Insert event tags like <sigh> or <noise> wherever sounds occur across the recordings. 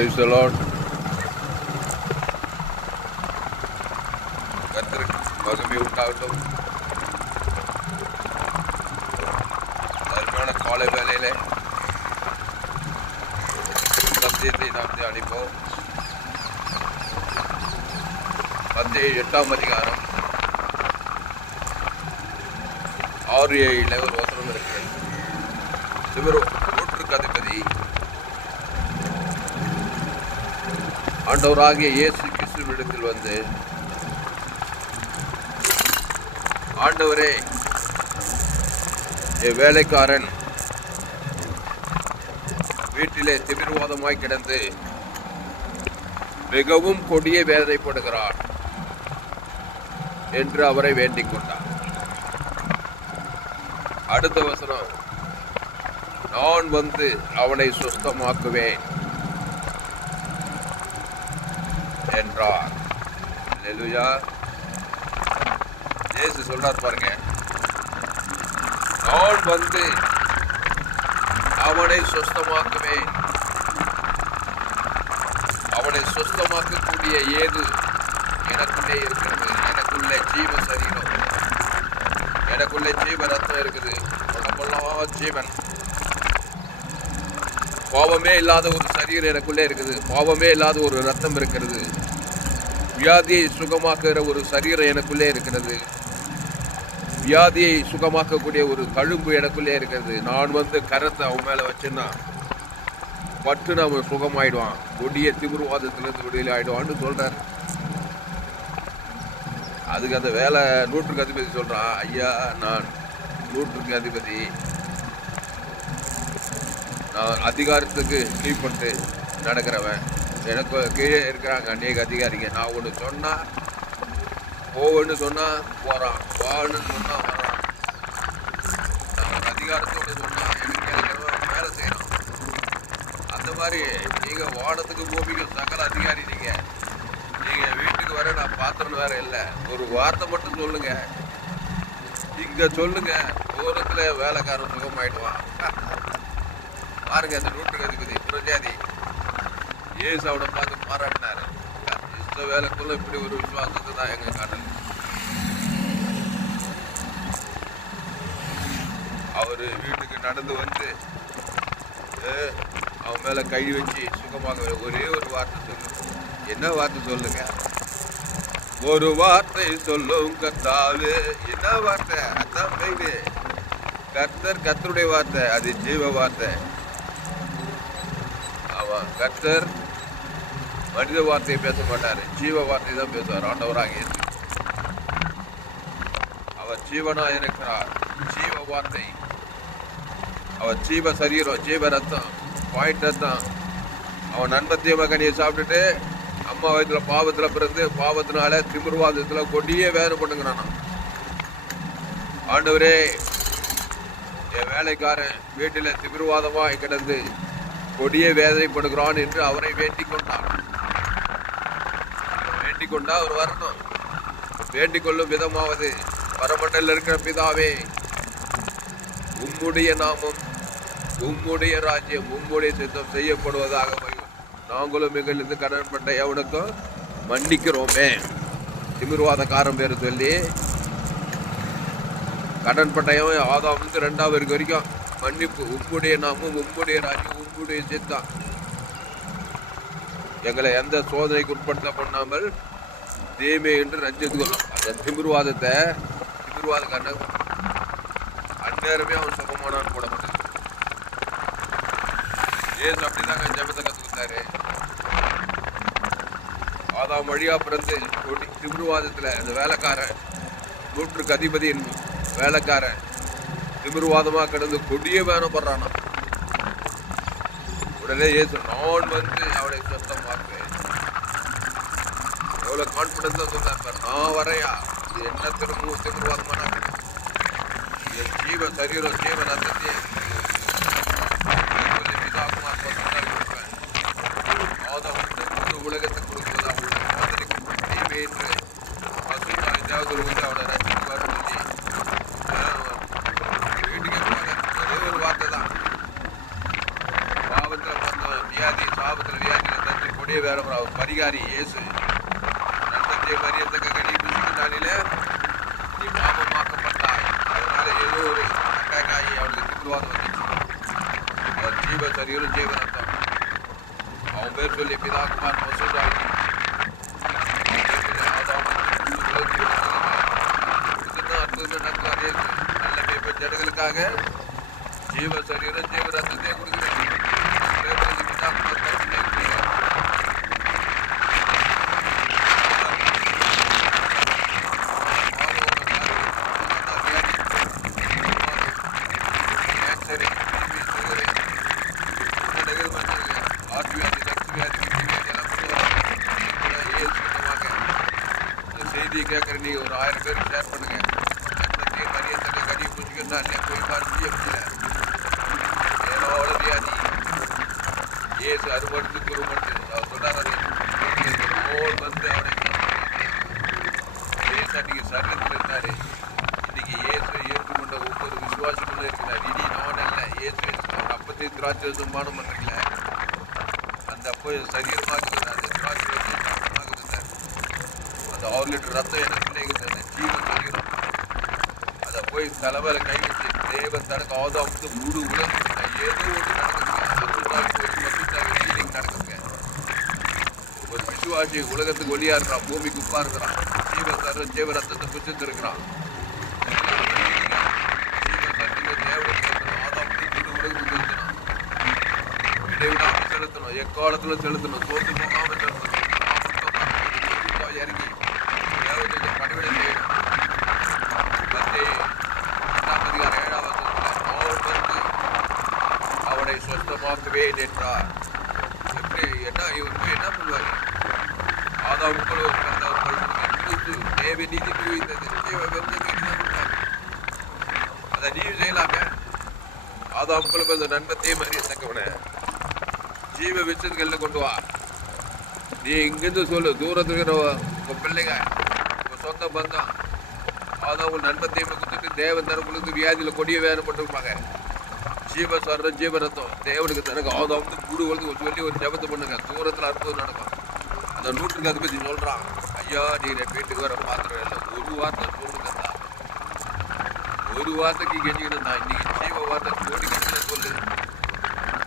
Price the Lord. கர்த்தருக்கு மகிமை உண்டாகட்டும் அருமையான காலை வேலையில் சத்தியத்தை நாம் தியானிப்போம் மத்திய எட்டாம் அதிகாரம் ஆறு ஏழில் ஒரு வசனம் இருக்கிறது இவர் நூற்றுக்கு அதிபதி ஆண்டவராகிய இயேசு கிறிஸ்துவிடத்தில் வந்து. ஆண்டவரே என் வேலைக்காரன் வீட்டிலே திமிர்வாதமாய் கிடந்து மிகவும் கொடிய வேதனைப்படுகிறான் என்று அவரை வேண்டிக் கொண்டார் அடுத்த வசனம் நான் வந்து அவனை சுஸ்தமாக்குவேன். என்றார். அல்லேலூயா இயேசு சொல்றார் பாருங்க. நான் வந்து அவனை சுஸ்தமாக்குவேன் அவனை சுஸ்தமாக்கக்கூடிய ஏது எனக்குள்ளே இருக்கிறது. எனக்குள்ளே ஜீவ சரீரம். எனக்குள்ளே ஜீவ ரத்தம் இருக்குது. உடம்பெல்லாம் ஜீவன். பாவமே இல்லாத ஒரு சரீரம் எனக்குள்ளே இருக்குது. பாவமே இல்லாத ஒரு ரத்தம் இருக்கிறது. வியாதியை சுகமாக்குகிற ஒரு சரீரம் எனக்குள்ளே இருக்கிறது. வியாதியை சுகமாக்கக்கூடிய ஒரு தழும்பு எனக்குள்ளே இருக்கிறது. நான் வந்து கரத்தை அவன் மேலே வச்சேன்னா பட்டுன்னு அவன் சுகமாயிடுவான். கொடிய திமிர்வாதத்திலிருந்து விடுதலை ஆகிடுவான்னு சொல்கிறார் அதுக்கு அந்த வேலை நூற்றுக்கு அதிபதி சொல்கிறான் ஐயா நான் நூற்றுக்கு அதிபதி. நான் அதிகாரத்துக்கு கீழ்பட்டு நடக்கிறவன். எனக்கு கீழே இருக்கிறாங்க அநேக அதிகாரிங்க நான் ஒன்று சொன்னால் போன்னு சொன்னால் போகிறான் வான்னு சொன்னால் வரான் நான் அதிகாரத்தோடு சொன்னால் எனக்கு இருக்கிறவன் வேலை செய்யறான் அந்த மாதிரி நீங்கள் வானத்துக்கு பூமிக்கு சகல அதிகாரி நீங்கள் நீங்கள் வீட்டுக்கு வர நான் பாத்திரம் வேற இல்லை. ஒரு வார்த்தை மட்டும் சொல்லுங்கள் இங்கே சொல்லுங்கள் தூரத்துல வேலைக்காரன் சுகமாயிடுவான் <laughs> பாருங்கள் அந்த நூற்றுக்கு அதிபதி புரஜாதி. ஏசாவோட பார்த்து பாராட்டினாரு. இஷ்ட வேலைக்குள்ள இப்படி ஒரு விசுவாசத்தை தான் எங்க காணல் அவரு வீட்டுக்கு நடந்து வந்து அவன் மேல கை வச்சு சுகமாக ஒரே ஒரு வார்த்தை சொல்லு. என்ன வார்த்தை சொல்லுங்க? ஒரு வார்த்தை சொல்லும் கத்தாவே. என்ன வார்த்தை? அதான் மெயின் கர்த்தர் கத்தருடைய வார்த்தை அது ஜீவ வார்த்தை. அவன் கர்த்தர் மனித வார்த்தையை பேச மாட்டார். ஜீவ வார்த்தை தான் பேசுவார். ஆண்டவராக இயேசு. அவர் ஜீவனா இருக்கிறார். ஜீவ வார்த்தை அவர் ஜீவ சரீரம் ஜீவ ரத்தம் பாயிண்ட் ரத்தம். அவன் நண்பத்திய மகனியை சாப்பிட்டுட்டு அம்மா வயதுல பாவத்தில் பிறந்து பாவத்தினால திமிர்வாதத்தில் கொடியே வேதனை பண்ணுங்கிறான் ஆண்டவரே என் வேலைக்காரன் வீட்டில் திமிர்வாதமாக கிடந்து கொடிய வேதனைப்படுகிறான் என்று அவரை வேண்டிக் கொண்டான். வேண்டிக் கொண்டா அவர் வரணும் வேண்டிக் கொள்ளும் விதமாவது பரமண்டல இருக்கிற பிதாவே உம்முடைய நாமம் உம்முடைய ராஜ்யம் உம்முடைய சித்தம் செய்யப்படுவதாக மகிழும். நாங்களும் எங்களிருந்து கடன்பட்ட எவனுக்கும் மன்னிக்கிறோமே. திமிர்வாதக்காரன் பேர் சொல்லி கடன் பட்டயம் ஆதாமிலிருந்து ரெண்டாவது வரைக்கும் மன்னிப்பு. உம்முடைய நாமும் உம்முடைய ராஜ்யம் உம்முடைய சித்தம். எங்களை எந்த சோதனைக்கு உட்படுத்த பண்ணாமல் தீமை என்று நஞ்செடுக்கணும் அந்த திமிர்வாதத்தை திமிர்வாதக்காரன் அந்நேரமே அவன் சுகமானான்னு போடப்பட்டது ஏசு அப்படிதாங்க ஜபத்தை கற்றுக்கிட்டாரு அதான் ஆதாம் வழியா பிறந்து கொடி அந்த வேலைக்காரன் நூற்றுக்கு அதிபதி வேலைக்காரன் திமிர்வாதமாக கிடந்து கொடியே வேணப்படுறானா உடனே இயேசு நான் வந்து அவனை சொந்தமாக்குவேன் எவ்வளோ கான்ஃபிடென்ஸாக சொன்னார் பாரு. நான் வரையா? இது என்ன திரும்ப திமிர்வாதமா என் ஜீவ சரீரம் ஜீவன் ரத்தத்தை சொல்லி பிதாகுமார் பசுத்தால் கொடுப்பேன். ஆதாமுக்கு முழு உலகத்தை கொடுக்கிறதா உள்ள சோதனைக்கு தீமை என்று பசுத்தாய் தேவதூர் வந்து அவனை ரசிக்குவார் சொல்லி ஆஹ், வீட்டுக்கே போங்க ஒரே ஒரு வார்த்தை தான் பாவத்தில் பிறந்தவன் வியாதி சாபத்தில் வியாதியில் வேணும் அவர் பரிகாரி இயேசு நன்மத்தை மரியத்தக்க கனி புசிக்கினாலே நீ பாவமாக்கப்பட்டாய் அதனால ஏதோ ஒரு அட்டாக் ஆகி அவனுக்கு திட்டுவாதம் வந்துச்சு அவர் ஜீவ சரீரம் ஜீவ ரத்தம் அவன் பேர் சொல்லி பிதா குமார் மசூதாகி நல்ல பேப்பர் ஜனங்களுக்காக ஜீவ சரீரம் ஜீவ ரத்தத்தை கொடுக்கிறேன் பேர் சொல்லி பிதா குமார் மசூதாகி செய்தி கேட்குற நீ ஒரு ஆயிரம் பேர் ஷேர் பண்ணுங்க நன்மத்தை மரியத்தக்க கனி பூச்சிக்கன்னா இல்லையா போய் பாரு செய்ய முடியல ஏனோட வியாதி ஏசு அறுபட்டுக்கு ஒரு மட்டும் அவர் சொன்னார் அது ஓர் வந்து அவனை ஏசு அன்னைக்கு சரீரத்தில் இருந்தாரு இன்னைக்கு இயேசு ஏற்றுக்கொண்ட ஒவ்வொரு விசுவாசமும் இருக்கிறார் இனி நான் அல்ல இயேசு அப்பத்தை திராட்சை சம்மானம் பண்றீங்கள அந்த அப்போ சரீரமாக அந்த ஆறு லிட்டர் ரத்தம் எனக்குள்ளே இருந்தது அந்த ஜீவன் சரீரம் அதை போய் தலைமையில கை வச்சு தேவன் தனக்கு ஆதாமுக்கு முழு உலகம் ஏதோ ஒன்று நடக்குதுங்க ஹீலிங் ஒரு விசுவாசி உலகத்துக்கு ஒளியா இருக்கிறான் பூமிக்கு உப்பா இருக்கிறான் ஜீவன் தர ஜீவ ரத்தத்தை புசித்து இருக்கிறான் செலுத்தணும். எக்காலத்துல செலுத்தணும். சோர்ந்து போகாம செலுத்தணும் இறங்கி தேவனுக்கு பணிவிடை செய்யணும் மத்திய இரண்டாம் அதிகாரம் ஏழாம் வசனத்துல அவர் வந்து அவனை சொந்தமாக்குவேன் என்றார் எப்படி என்ன இவருக்கு என்ன பண்ணுவாரு ஆதாமுக்குள்ள ஒரு பிறந்த ஒரு மனுஷனுக்கு நீதி நிரூபித்தது அதை நீ செய்யலாமே ஆதாமுக்குள்ள பிறந்த நன்மத்தையே தக்கவன. ஜீவ கொண்டு வா. நீ இங்கிருந்து சொல்லு தூரத்துல இருக்கிற உங்க பிள்ளைங்க உங்க சொந்த பந்தம். ஆதாவும் நன்மத்தையுமே கொடுத்துட்டு தேவன் தனக்குள்ள வியாதியில் கொடிய வேதனை போட்டுருப்பாங்க. ஜீவ சொல்ற ஜீவரத்தம். தேவனுக்கு தனக்கு ஆதாம். கூடு வந்து சொல்லி ஒரு ஜபத்தை பண்ணுங்க. தூரத்தில் அற்புதம் நடக்கும். அந்த நூற்றுக்கு அதை பற்றி சொல்கிறான் ஐயா நீ என் வீட்டுக்கு வர பாத்திரம் இல்லை. ஒரு வார்த்தை சொல்லுங்க ஒரு வார்த்தைக்கு கெஞ்சிக்கணும் நான் இன்னைக்கு ஜீவ வார்த்தை கோடி கணக்கில் சொல்லு.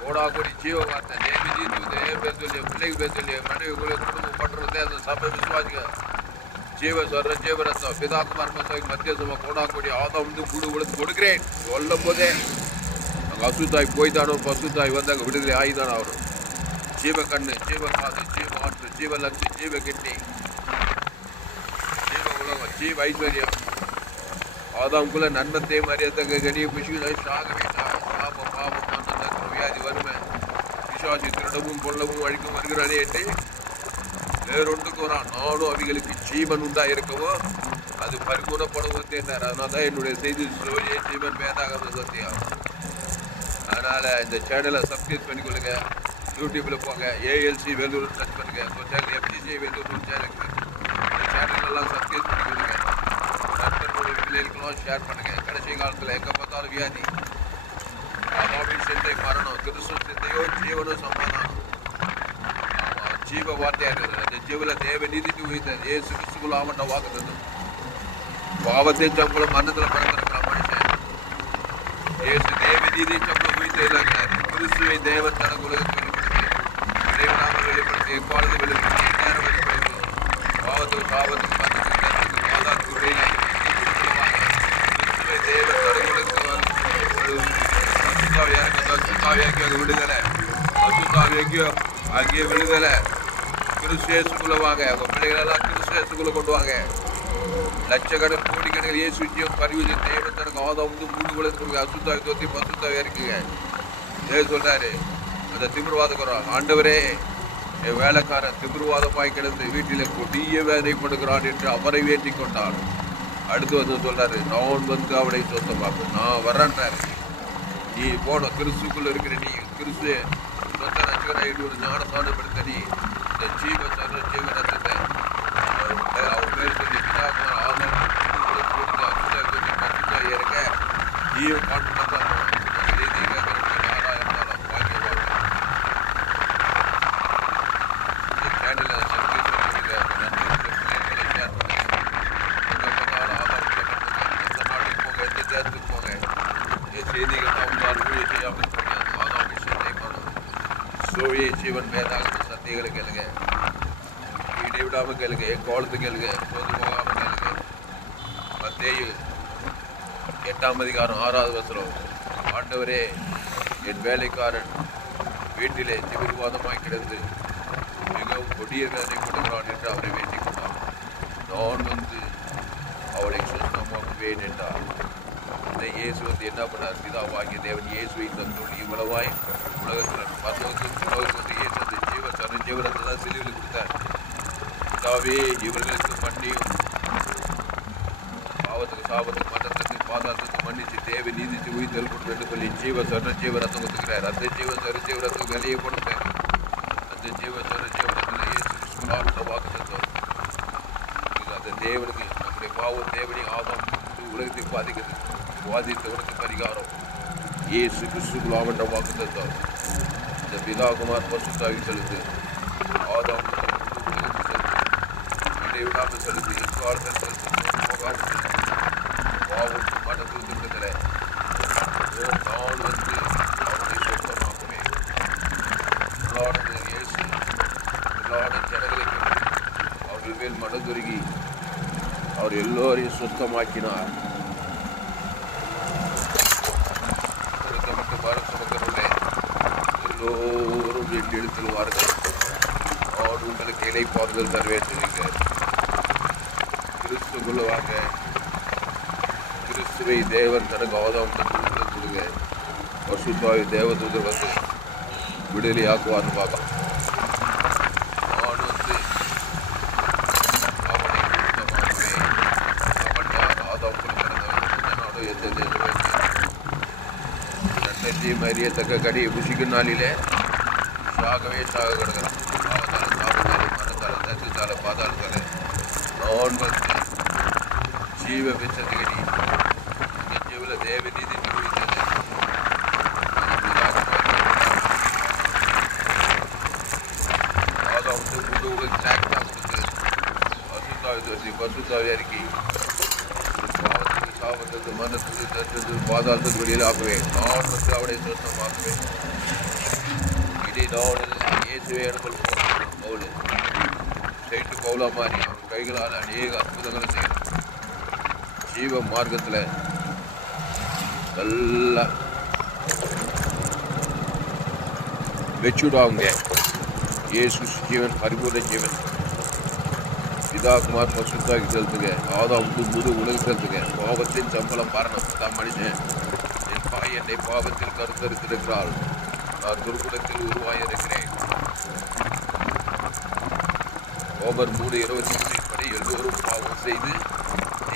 கோடா கோடி ஜீவ வார்த்தை. தேவி ஜீத்து தேவ பேர் சொல்லி பிள்ளைக்கு பேர் சொல்லி மனைவி கூட குடும்பம் பட்டுறது அந்த சபை விசுவாசிக்க. ஜீவ சொல்ற ஜீவரத்தம். பிதாகுமார் மசோக்கு மத்திய சும கோடா கோடி ஆதம் வந்து கூடு கொடுத்து கொடுக்கிறேன். சொல்லும் போதே அங்கே அசுத்தாய் போய்தானோ பசுத்தாய் வந்து விடுதலை ஆகிதான் அவர். ஜீவ கண்ணு ஜீவ காசு ஜீவ ஆற்று ஜீவ லட்சு ஜீவ கிட்னி ஜீவ உலகம் ஜீவ ஐஸ்வர்யம் ஆதாம்குள்ள நன்மத்தை மரியாதை கனிய புஷிகளை சாகவே பாபம் பாபம் அந்த வியாதி வருமே விசுவாசி திருடமும் கொள்ளவும் அழிக்கும் வருகிறானே என்று வேறொன்றுக்கு வரான் நானும் அவைகளுக்கு ஜீவன் உண்டா இருக்கவோ அது பரிபூர்ணப்படவும் தேர்ந்தார் அதனால தான் என்னுடைய செய்தி சொல்வழியே ஜீவன் வேதாகம சத்தியம்? அதனால் இந்த சேனலை சப்ஸ்கிரைப் பண்ணிக்கொள்ளுங்க. யூடியூப்பில் போங்க. ஏஎல்சி வேலூர் சர்ச் பண்ணுங்கள் ஒரு சேனல் எஃப்டிசி வேலூர் சேனல் இந்த சேனலெல்லாம் சப்ஸ்கிரைப் பண்ணிக்கொள்ளுங்க. நண்பர்களுடைய பிள்ளைகளுக்கெல்லாம் ஷேர் பண்ணுங்கள் கடைசி காலத்தில் எங்கே பார்த்தாலும் வியாதி. அவாவின் சிந்தை மரணம். கிறிஸ்துவ சிந்தையோ ஜீவனோ சமாதானம். ஜீவ வார்த்தையாக இருக்குது அந்த ஜீவல தேவ நீதி உயிர்த்த ஏசு கிறிஸ்துக்குள்ள ஆவட்ட வாக்குறது பாவத்தை சம்பளம் மரணத்தில் பிறந்திருக்கிறான் மனுஷன். ஏசு தேவ நீதி சம்பளம் உயிர்த்த கிறிஸ்துவை தேவன் தனக்கு உலகத்தில் வெளிப்படுத்தி வெளிப்படுத்தி எப்பாவது வெளிப்படுத்தி நேரம் வெளிப்படுத்தி வெளியிலாக கிறிஸ்துவை தனக்கு விடுதலை. அசுத்தாவியாக்கி அங்கேயே விடுதலை. கிறிஸ்தேசுக்குள்ள வாங்க உங்க பிள்ளைகளெல்லாம் கிறிஸ்தேசுக்குள்ள கொண்டு வாங்க. லட்சக்கணக்கு கோடிக்கணக்கில் இயேசு ஜீவன் பரிவுது தேவன் ஆதம் வந்து மூணு குலத்து அசுத்தாவி தோத்தி பசுத்தாவி இருக்குங்க ஏ சொல்றாரு அந்த திமிர்வாதக்குறோம் ஆண்டவரே என் வேலைக்காரன் திமிர்வாதமாய் கிடந்து வீட்டில் கொடிய வேதனைப்படுகிறான் என்று அவரை வேண்டி கொண்டான். அடுத்து வந்து சொல்றாரு நான் வந்து அவனை சொந்தமாக்கும் நான் வரேன்றாரு நீ போன கிறிஸ்துக்குள்ள இருக்கிற நீ கிறிஸ்து சொந்த ரசிகராக ஒரு ஞானஸ்தானப்படுத்த நீ இந்த ஜீவ சர்வ ஜீவ ரசத்தை அவர் பேர் சொல்லி பிதாகுமார் இருக்க நீ பாட்டு சோழிய ஜீவன் வேதாகம சத்தியங்களை கேளுங்க இடைவிடாம கேளுங்க என் கோலத்து கேளுங்க பொது போகாமல் கேளுங்க மத்தேயு எட்டாம் அதிகாரம் ஆறாவது வசனம் ஆண்டவரே என் வேலைக்காரன் வீட்டிலே நிர்வாதமாய் கிடந்து மிகவும் கொடிய வேதனை கொடுக்கிறான் என்று அவரை வேண்டிக் கொண்டார் நான் வந்து அவளை சுத்தமாக்குவேன் என்றார் இந்த இயேசு வந்து என்ன பண்ணார் பிதாவாகிய தேவன் இயேசுவை தந்தோடு இவ்வளவாய் உலகத்தில் பரலோகத்தில் உலகத்தில் வந்து இயேசு அந்த ஜீவ அல்லா ஜீவனத்தை கொடுத்தார். பிதாவே இவர்களுக்கு மன்னியும். பாவத்துக்கு சாபத்துக்கு மதத்துக்கு பாதாளத்துக்கு மன்னிச்சு தேவை நீதிச்சு உயிர்த்தல் கொடுத்து சொல்லி ஜீவ சர ஜீவ ரத்தம் கொடுத்துக்கிறார். அந்த ஜீவ சர ஜீவ ரத்தம் வெளியே கொடுத்தார் அந்த ஜீவ சர ஜீவ ரத்தத்தில் இயேசு வாக்கு தந்தோம். அந்த தேவனுக்கு நம்முடைய பாவம் தேவனை ஆபம் உலகத்தை பாதிக்கிறது. பாதித்தவனுக்கு பரிகாரம். இயேசு கிறிஸ்துக்குள்ளாவன்ற வாக்கு தந்தோம். இந்த பிதா பிதாகுமார் பசுத்தாவி செலுத்து ஆதாம் உலகத்தை செலுத்து செலுத்தி போகாமல் பாவம் மனது திட்டத்தில் நான் வந்து அவனை சுத்தமாக்குவேன் உள்ளானது இயேசு உள்ளான ஜனங்களுக்கு அவர்கள் மேல் மனதுருகி அவர் எல்லோரையும் சுத்தமாக்கினார். எல்லோரும் என் எழுத்திடுவார்கள் நான் உங்களுக்கு இலைப்பாறுதல் தருவேன் சொல்லுங்க கிறிஸ்துக்குள்ள கிறிஸ்துவை தேவன் தனக்கு ஆதாம் கொடுங்க பசுத்தாய் தேவதூதர் வந்து விடுதலை ஆக்குவார்னு பார்க்கலாம் நான் வந்து கடியை புசிக்கும் நாளிலே சாகவே சாக கிடக்கிறான். பாவத்தால சாபத்தால மனத்தால தச்சுத்தால பாதாளத்தால நான் வந்து ஜீவ விசதிகடி ஜீவல தேவ நீதி நிரூபித்தது ஆதாம் வந்து முழு உலக சாக்டா கொடுத்து பசுத்தாவி தோசி பசுத்தாவி அறிக்கை பாவத்துக்கு சாபத்துக்கு மனத்துக்கு தத்துக்கு பாதாளத்துக்கு வெளியில் ஆக்குவேன் நான் வந்து அவனை சுத்தமாக்குவேன் இதை நான் இயேசுவே இடத்தில் பவுல் சைட்டு பவுலா மாறி அவன் கைகளால் அநேக அற்புதங்களை செய்யணும் ஜீவ மார்க்கத்தில் நல்லா மெச்சூர்டாகுங்க இயேசு ஜீவன் பரிபூர்ண ஜீவன். பிதா குமார் பசுத்தாக்கி செலுத்துங்க ஆதா உண்டு முது உலகு செலுத்துங்க பாவத்தின் சம்பளம் மரணம். தான் மனிதன். என் தாய் என்னை பாவத்தில் கருத்தரித்திருக்கிறாள். நான் துர்குணத்தில் உருவாயிருக்கிறேன். ஓமர் மூணு இருபத்தி மூணு படி எல்லோரும் பாவம் செய்து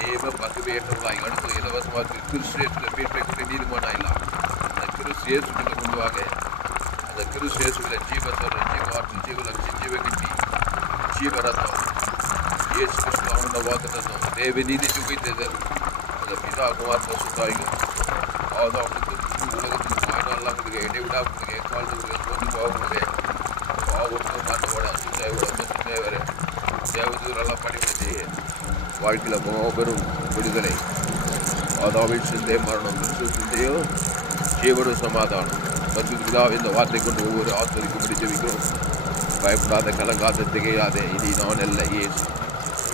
தேவ பகுமையற்றவர்களாய் அடுத்து இலவசமாக கிறிஸ்தேசில் மீட்பை கொண்டு நீதிமானாயிலாம் அந்த கிறிஸ்தேசுகளை கொண்டுவாங்க அந்த கிறிஸ்தேசுகளை ஜீவத்தோட ஜீவார்த்து ஜீவலட்சி ஜீவகிட்டி ஜீவரத்தம். ஏசு கிறிஸ்து அவன வாக்குத்தத்தம். தேவ நீதி சுகித்தது அந்த பிதா குமார் பசுத்தாய்கள் அவதான் வந்து முழு உலகத்துக்கு வாழ்நாள்லாம் கொடுங்க இடைவிடா கொடுங்க எக்காலத்துக்கு தோன்றி போகக்கூடிய பாவத்தை மற்றோட அசுத்தாயோட பசுத்தாயோட தேவதூரெல்லாம் வாழ்க்கையில் மாபெரும் விடுதலை ஆதாவின் சிந்தை மரணம் கிறிஸ்து சிந்தையோ ஜீவனும் சமாதானம் பத்து பிதாவை இந்த வார்த்தை கொண்டு ஒவ்வொரு ஆஸ்வதிக்கும்படி ஜெபிக்கிறோம் பயப்படாத கலங்காத திகையாத இனி நான் அல்ல இயேசு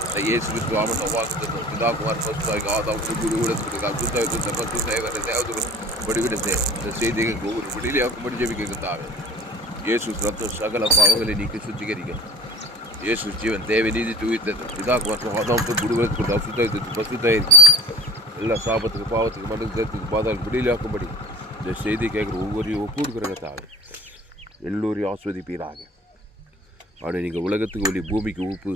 இந்த இயேசு கிறிஸ்து ஆமன் வாக்கு பிதா குமார் பசுத்தாய்க்கு ஆதாம் குரு விடுதலுக்கு அசுத்தாய் கொடுத்த பசுத்தாய் வர தேவதூர் வடிவிடுத்து இந்த செய்திகள் ஒவ்வொரு விடுதலையாக்கும்படி ஜெபிக்க தாவே இயேசு ரத்தம் சகல பாவங்களை நீக்கி சுத்திகரிக்கும் இயேசு ஜீவன் தேவை நீதி தூவித்தது பிதாக்கு மற்றும் ஆதாம் குடுவதற்கு அசுத்தாய் பசுத்தாய் எல்லா சாபத்துக்கு பாவத்துக்கு மனதுக்கு பாதாள் விடுதலையாக்கும்படி இந்த செய்தி கேட்குற ஒவ்வொரு ஒப்பு கொடுக்குறங்க தாவே எல்லோரையும் ஆஸ்வதிப்பீராக ஆனால் நீங்கள் உலகத்துக்கு ஒளி பூமிக்கு உப்பு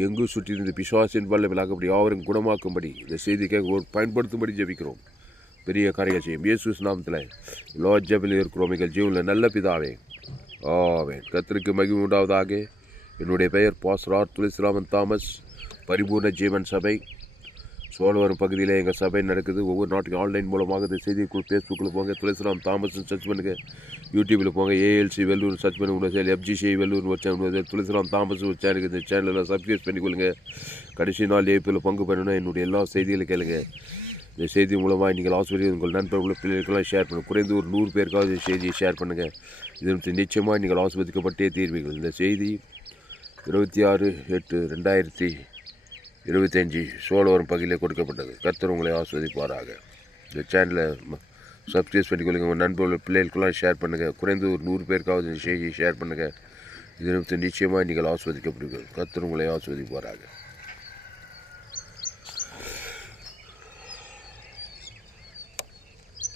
எங்கு சுற்றி இருந்து பிசுவாசின் வல்ல விலாகப்படி யாவரும் குணமாக்கும்படி இந்த செய்தி கேட்க ஒரு பயன்படுத்தும்படி ஜெபிக்கிறோம் பெரிய காரியம் செய்யும் இயேசு நாமத்தில் லோ ஜபில் இருக்கிறோம் எங்கள் ஜீவனில் நல்ல பிதாவே ஆவேன் கத்திற்கு மகிமை உண்டாவதாக என்னுடைய பெயர் பாஸ்ரார் துளசிராமன் தாமஸ் பரிபூர்ண ஜீவன் சபை. சோழவரம் பகுதியில் எங்கள் சபை நடக்குது. ஒவ்வொரு நாட்டுக்கும் ஆன்லைன் மூலமாக இந்த செய்திக்குள் ஃபேஸ்புக்கில் போங்க. துளசிராம் தாமஸ் சர்ச் பண்ணுங்க. யூடியூப்பில் போங்க. ஏஎல்சி வெள்ளூர் சர்ச் பண்ணி உங்கள் சேனல் எஃப்ஜிசி வெள்ளூர் ஒரு சேனல் துளசிராம் தாமஸ் ஒரு சேனலுக்கு இந்த சேனலில் சப்ஸ்கிரைப் பண்ணிக்கொள்ளுங்க. கடைசி நாள் ஏப்பில் பங்கு பண்ணணும் என்னுடைய எல்லா செய்திகளும் கேளுங்க. இந்த செய்தி மூலமாக நீங்கள் ஆஸ்பத்திரி உங்கள் நண்பர்களுக்கு பிள்ளைகளுக்கெல்லாம் ஷேர் பண்ணுங்கள் குறைந்து ஒரு நூறு பேருக்காவது இந்த செய்தியை ஷேர் பண்ணுங்கள் இது நிச்சயமாக நீங்கள் ஆஸ்பத்திரிக்கப்பட்டே தீர்வீர்கள். இந்த செய்தி இருபத்தி ஆறு எட்டு ரெண்டாயிரத்தி இருபத்தஞ்சி சோழவரம் பகுதியில் கொடுக்கப்பட்டது. கர்த்தர் உங்களை ஆஸ்வதிப்பாராக. இந்த சேனலை சப்ஸ்கிரைப் பண்ணிக்கொள்ளுங்க. உங்கள் நண்பர்கள் பிள்ளைகளுக்கெல்லாம் ஷேர் பண்ணுங்கள் குறைந்து ஒரு நூறு பேருக்காவது இந்த செய்தியை ஷேர் பண்ணுங்கள் இது நிச்சயமாக நீங்கள் ஆஸ்வதிக்கப்படுவீர்கள். கர்த்தர் உங்களை ஆஸ்வதிப்பாராக.